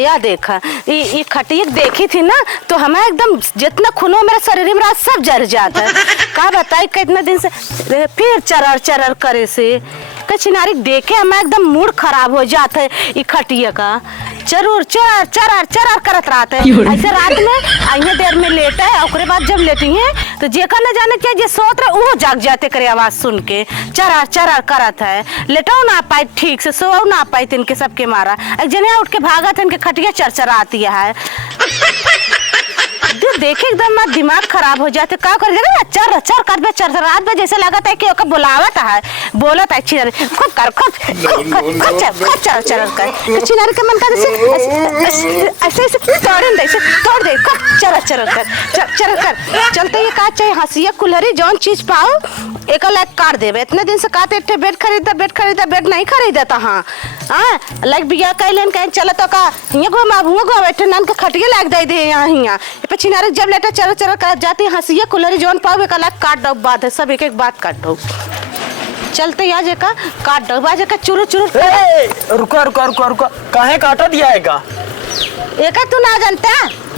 या देखा ये खटिया देखी थी ना तो हमें एकदम जितना खूनो मेरे शरीर में सब जर जाता है। का बताई कितना दिन से फिर चरर चरर करे से चिनारी देखे हमें एकदम मूड खराब हो जाता है। ये खटिया का जरूर चरर चरर चरर करत रहता है। ऐसे रात में आइए देर में लेटा है और बाद जब लेटी है तो जेका न जाने क्या जे सोत रहे वो जाग जाते करे आवाज सुन के चरर चरर करत है। लेटाओ ना पाई ठीक से सोओ ना पाई तिनके सबके मारा एक जने उठ के भागा था इनके खटिया चरचराती है। देखे एकदम मत दिमाग खराब हो जाते का कर देगा चर चर कर बे चर रात में जैसे लगता है कि ओका बुलावत है बोलत है चिनारी खूब कर खूब चर चर कर चिनारी के मन का ऐसे ऐसे तोड़ दे चर चर कर चलते ये का चाहिए हंसिया कुल्हरी जौन चीज पाओ एक लाइक काट देवे। इतने दिन से कहते बेड खरीदा बेड नहीं खरीदता। हाँ लाइक बिया कहलन कहीं चल तो का हियां घुमा बैठे नान के खटिया लाग दे दे यहाँ हियां पे चिनारी जब लेटा चर चर कर जाती हंसिया कुल्हरी जौन पाओ एक लाइक काट दो बात है सब एक एक बात काट दो चलते यहाँ जेका काट दो बाजे का चुरू रुका काहे काटा दिया है का एक तू ना जानता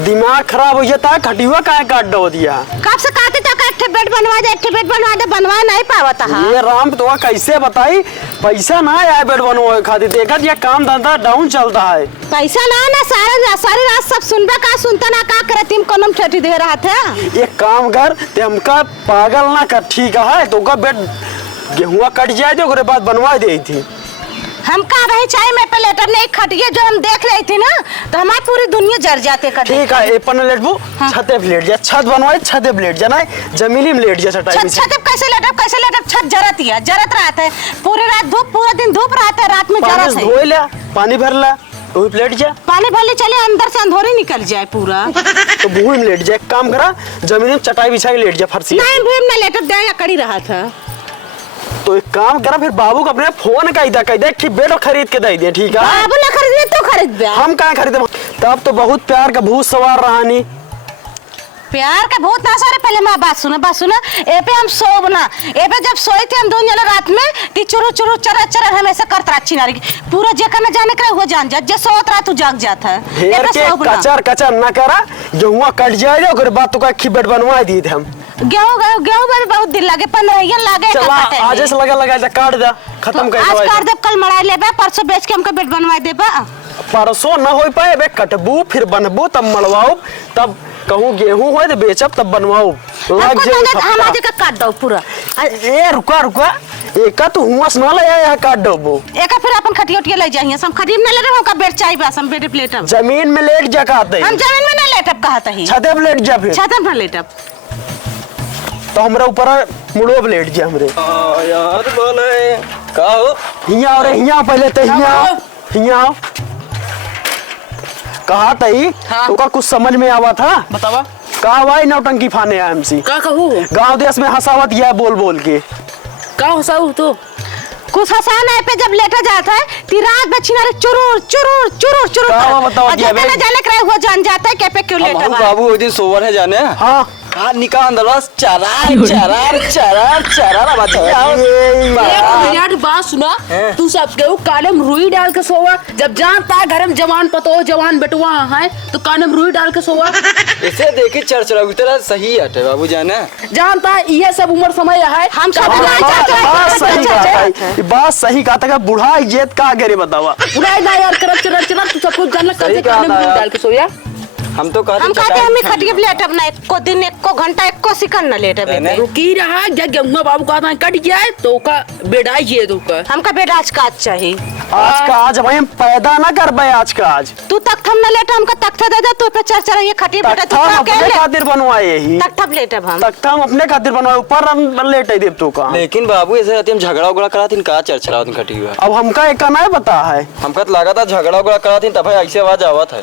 दिमाग खराब हो जाता है खटिया काहे काट दो दिया कब से कहते तो का बेड बनवा दे बनवा नहीं पावता। ये राम तो कैसे बताई पैसा ना आया बेड बनवाए खातिर देखा दिया काम धंधा डाउन चलता है पैसा ना सारी रात सब सुनबा का सुनता ना का करे तुम कोनम छठी दे रहा था। एक काम कर ते हमका पागल ना कर ठीक है तो का बेड गेहुआ कट जाए तो ओकरे बाद बनवा दे थी। हम का रहे चाहे मैं पे लेटर नहीं खटिया जो हम देख रही थी ना तो हमारी पूरी दुनिया जर जाते कर ठीक है अपन लेटबो छते पे लेट जा छत बनवाए छते पे लेट जाना जमीनी में लेट जा छटाई छत कैसे लेटब छत जरत रहता है पूरी रात धूप पूरा दिन धूप रहता है रात में जरत है धोए ला पानी भर ला तो लेट जा पानी भरले चले अंदर से अंधोरी निकल जाए पूरा तो भूमि में लेट जाए काम करा जमीन में चटाई बिछा के लेट जा फर्शी नहीं भूमि में लेटब दे या कड़ी रहा था तो एक काम करा फिर बाबू को अपने फोन कह दे कि बेड खरीद के दे दे ठीक है। बाबू ना खरीदे तो खरीद दे हम कहाँ खरीदे तब तो बहुत प्यार का भूत सवार रहानी प्यार का बहुत ना सारे पहले माँ बात सुना ए पे हम सोब ना ए पे जब सोई थे हम दोनों जने रात में ती चुरू चरर हमेशा करता चिनारी पूरा जेका न जाने करे वो जान जा जे सोत रात तू जाग जाता है ढेर के कचर ना करा गेहुआ कट जाए ओकर बाद तो का बेड बनवा दी थे हम गेहूं में बहुत दिन लगे 15 लागे चला आज से लगा जा काट दे खत्म कर आज काट दे कल मड़ाई लेबे परसों बेच के हमका बेड बनवा देबा परसों न हो पाए बे कटबू फिर बनबू तब मड़वाओ तब कहूँ गेहूं हो तो बेचब तब बनवाओ लग जाए हम आज का काट दो पूरा ए रुका एका तो हुआ न ले आया काट दो एका फिर अपन खटिया ले जाइए हम खरीद न ले रहे हो का बेड चाहिए बस हम बेड प्लेटम जमीन में लेट जा कहते हम जमीन में ना लेटब कहता ही छते पे लेट जा फिर छते पे लेटब तो हमरा ऊपर मुड़ो पे लेट जा हमरे यार बोले का हो हिया और हिया पहले तो हिया कहा तई तो का कुछ समझ में आवा था बतावा का भाई नौटंकी फाने आया हमसी का कहू गांव देश में हंसावत यह बोल के का हंसाऊ तू कुछ हंसाना है पे जब लेटा जाता है ती रात में चिनारे चुरूर बताओ जाने करे वो जान जाता है क्या पे क्यों लेटा हम बाबू वो दिन सोवर है जाने हाँ निकाल दलस चरार मिनट बात सुना तू सब केहू काले में रुई डाल के सोवा जब जानता है घर में जवान पतो जवान बेटुआ है तो काले में रुई डाल के सोवा इसे देखे चरचरा तेरा सही हटे बाबू जाने जानता है ये सब उम्र समय है हम सब बात सही कहा था बुढ़ा इज्जत का आगे बतावा बुढ़ाई ना यार चरर तू सब कुछ जानना कर काले में रुई डाल के सोया हम तो कहते हम खटिया लेटब ना एको दिन एको घंटा एको सेकंड न लेटब रुकी रहा जब गेहुआ बाबू का कट जाए तो का बेडाई ये तो का हमका बेड आज का आज चाहिए आज भाई हम पैदा ना कर भाई आज का आज तू तख्त हम न लेटा हमका तख्ता दे दे तू पे चर ये खटिया बेटा तू अपने खातिर बनवाए ही तख्ता लेटब हम तख्ता हम अपने खातिर बनवाए ऊपर हम लेटे देव तू का लेकिन बाबू ऐसे रहते हम झगड़ा कराती का चरचरा खटी हुआ अब हमका एक नहीं पता है हमका लगा था झगड़ा कराती तब ऐसे आवाज आवत है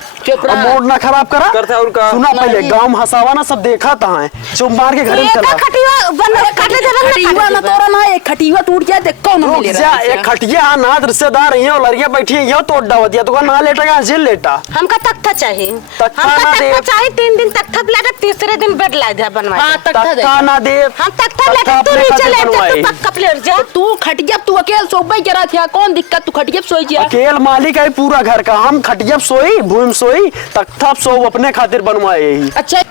मूड ना खराब करा करता और का सुना पहले गांव में हंसावा ना सब देखा था है चुप मार के घर में एक चला खटिया बन काट ले जरा खटीवा ना तोरा ना एक खटीवा टूट जाए देख कौन रुक मिले जा एक खटिया अनाथ रिश्तेदार हैं और लड़कियां बैठी हैं यो तोड़ डावत दिया तो ना लेटेगा जेल लेटा हमका तख्ता चाहिए तख्ता हमका ना दे। तख्ता चाहिए 3 दिन तख्ता लेटा तीसरे दिन बेड ला दे बनवा हां तख्ता दे तख्ता ना दे हम तख्ता लेटा तू अपने नीचे खातिर लेटा बनवाई। तू पक्का प्लेट जा तू खटिया तू अकेले सोबई करा था कौन दिक्कत तू खटिया सोई जा अकेल मालिक है पूरा घर का हम खटिया सोई भूमि सोई तख्ता सो अपने खातिर बनवाए यही अच्छा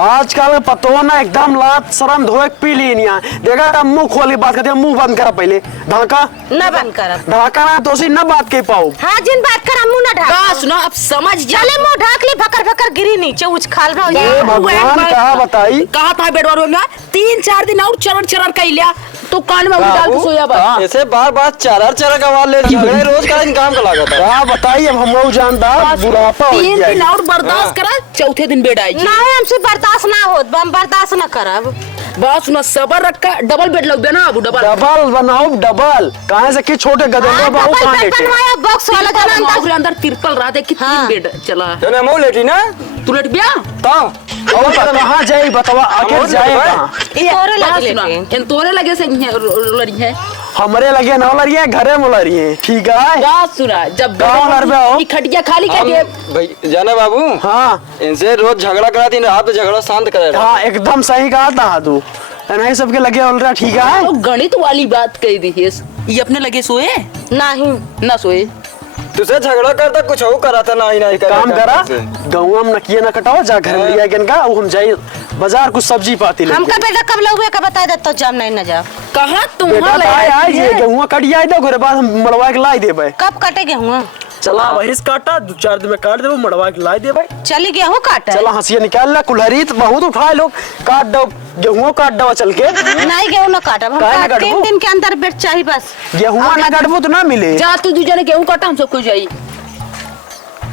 आजकल पतो ना एकदम लात शर्म धोए पी ली नहीं देखा था मुंह खोली बात करते मुंह बंद करा पहले ढाका ना बंद करब ढाका ना तो न बात के पाओ हां जिन बात कर मुंह ना ढाक का सुना अब समझ जा चले मुंह ढाक ले भकर भकर गिरी नीचे उछाल रहा ए भगवान कहा बताई कहा था बेडवा में 3-4 दिन और चरण चरण कर लिया तो कान में डाल के सोया बा हाँ। ऐसे बार बार चार का आवाज ले झगड़े रोज का काम का लागत है क्या बताई अब हम लोग जानता बुढ़ापा हो 3 गया दिन और बर्दाश्त करा चौथे दिन बेड आई ना हमसे बर्दाश्त ना होत हम बर्दाश्त ना करब बात सुना सबर रखा डबल बेड लग ना अबू डबल डबल बनाओ डबल कहाँ से कि छोटे गधे बाबू कहाँ लेटे बनवाया बॉक्स वाला जना अंदर अंदर तिरपल रहा कि 3 हाँ। बेड चला तो मैं लेटी ना तू लेट गया ता अब कहाँ जाए बतावा आखिर जाए कहाँ तोरे बात लगे सुना लेटे इन तोरे लगे से लड़ी है हमरे लगे न लड़िए घरे में लड़िए ठीक है बात सुना जब गाँव लड़ पे हो। ई खटिया खाली हम कर भाई जाना बाबू हाँ इनसे रोज झगड़ा कराती ना आप तो झगड़ा शांत करे रहा हाँ एकदम सही कहा था तू नहीं सबके लगे बोल रहा ठीक है तो गणित वाली बात कही दी है ये अपने लगे सोए नहीं ना सोए तुझसे झगड़ा करता कुछ और करा था नहीं नहीं काम करा गहुआ में नकिए न कटाओ जा घर में लिया इनका हम जाए बाजार कुछ सब्जी पाती ले हमका बेटा कब लगे का बता दे तो जब नहीं न जा कहा तुम बेटा तो आए ये गहुआ कट जाए दो घरे बाद हम मड़वा के लाई देबे कब कटे गेहूं चला वही काटा 2-4 दिन में काट देबो मड़वा के लाई देबे चली गेहूं काटे चला हंसिया निकाल ला कुल्हरी तो बहुत उठाए लोग काट दो गेहूं काट दो चल के नहीं गेहूं ना काटब हम काहे ना 3 काटबू? दिन के अंदर बेट चाहिए बस गेहूं ना काटबो तो ना मिले जा तू दूजने गेहूं काटा हम सब कुछ जाई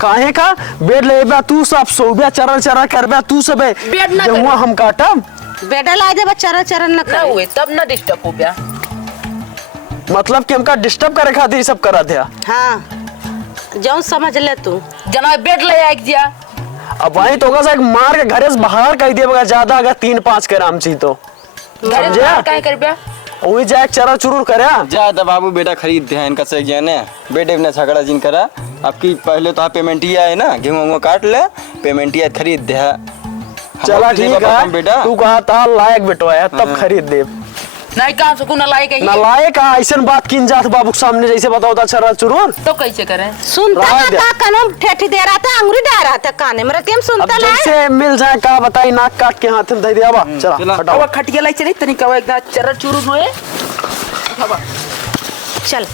काहे का बेड लेबा तू सब सोबे चरण चरण करबे तू सबे बेड ना गेहूं हम काटब बेटा ला दे चरण चरण न ना कर हुए तब ना डिस्टर्ब हो गया मतलब कि हमका डिस्टर्ब करे खातिर ये सब करा दिया हां जाऊं समझ ले तू जना बेड ले आइक जा अब वही तो होगा एक मार के घरे से बाहर कह देगा ज्यादा अगर 3-5 के राम ची तो घरे समझे? काहे करबे वही जाए चरा चुरूर करे जा दा बाबू बेटा खरीद दे इनका से जाने बेटे ने झगड़ा जिन करा आपकी पहले तो पेमेंट ही आए ना गेहूं काट ले पेमेंट ही खरीद दे चला ठीक है बेटा तू कहा था लायक बेटो है तब खरीद दे नहीं कहां से ना लाए कहीं ना लायक ऐसा बात किन जात बाबू के सामने जैसे बताओ था चरा चुरूर तो कैसे करें सुनता रहा ना दे। का कानों ठेठी दे रहा था अंगूरी डाल रहा था काने में रतियम अब सुनता ना जैसे मिल जाए का बताई नाक काट के हाथ में दे दिया बा चला चला। हटाओ अब खटिया लाई चली तनी कवा एकदम चरर चुरू होए चल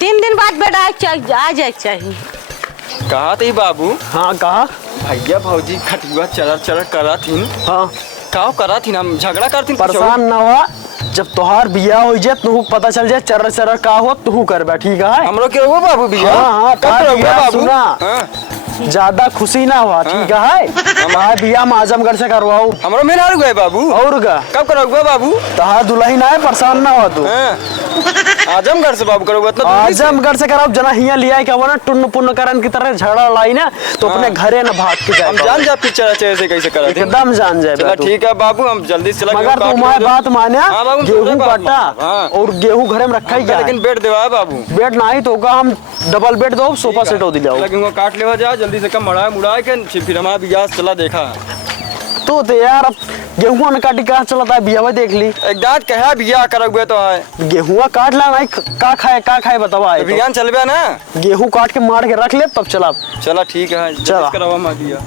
3 दिन बाद बेटा आ जाए चाहिए कहा थी बाबू हाँ कहा भैया भौजी खटिया चरर चरर करा थी हाँ का करा थी हम झगड़ा करती परेशान ना हुआ जब तोहार बिया हो जाए तू पता चल जाए चर्र चर्र का हो तू करबे ठीक है हमरो के रहो बाबू भैया हाँ हाँ कब तार रहो बिया बाबू सुना हाँ, ज्यादा खुशी ना हुआ ठीक है हमारा बिया में आजमगढ़ से करवाओ हमरो मेरा रुक गए बाबू और का कब करोगे बाबू तहार दुल्हन आए परेशान ना हो तू हाँ, आजमगढ़ से बाबू करोगे मतलब आजमगढ़ से कराओ जना हिया लिया क्या ना टुन्न पुन्न करन की तरह झगड़ा लाई ना तो अपने घरे ना भाग के हम जाए जान जा पिक्चर से कैसे करा थी एकदम जान जाए चला तू। ठीक है बाबू हम जल्दी से मगर तुम्हारी बात माने हाँ बाबू, गेहूं तुझे बात काटा मान। हाँ। और गेहूं घरे में रखा ही क्या लेकिन बेड देवा बाबू बेड ना ही तो होगा हम डबल बेड दो सोफा सेट हो दिलाओ लेकिन वो काट लेवा जा जल्दी से कम मड़ा मुड़ा के फिर हमारा बियाह चला देखा तो यार अब गेहूं न काटी कहाँ चलता है बिया देख ली एक दांत कहा बियाह करोगे तो है गेहूं काट ला नहीं का खाए बतावा बियाह चलबे ना गेहूं काट के मार के रख ले तब चला चला ठीक है चला। करवा मा दिया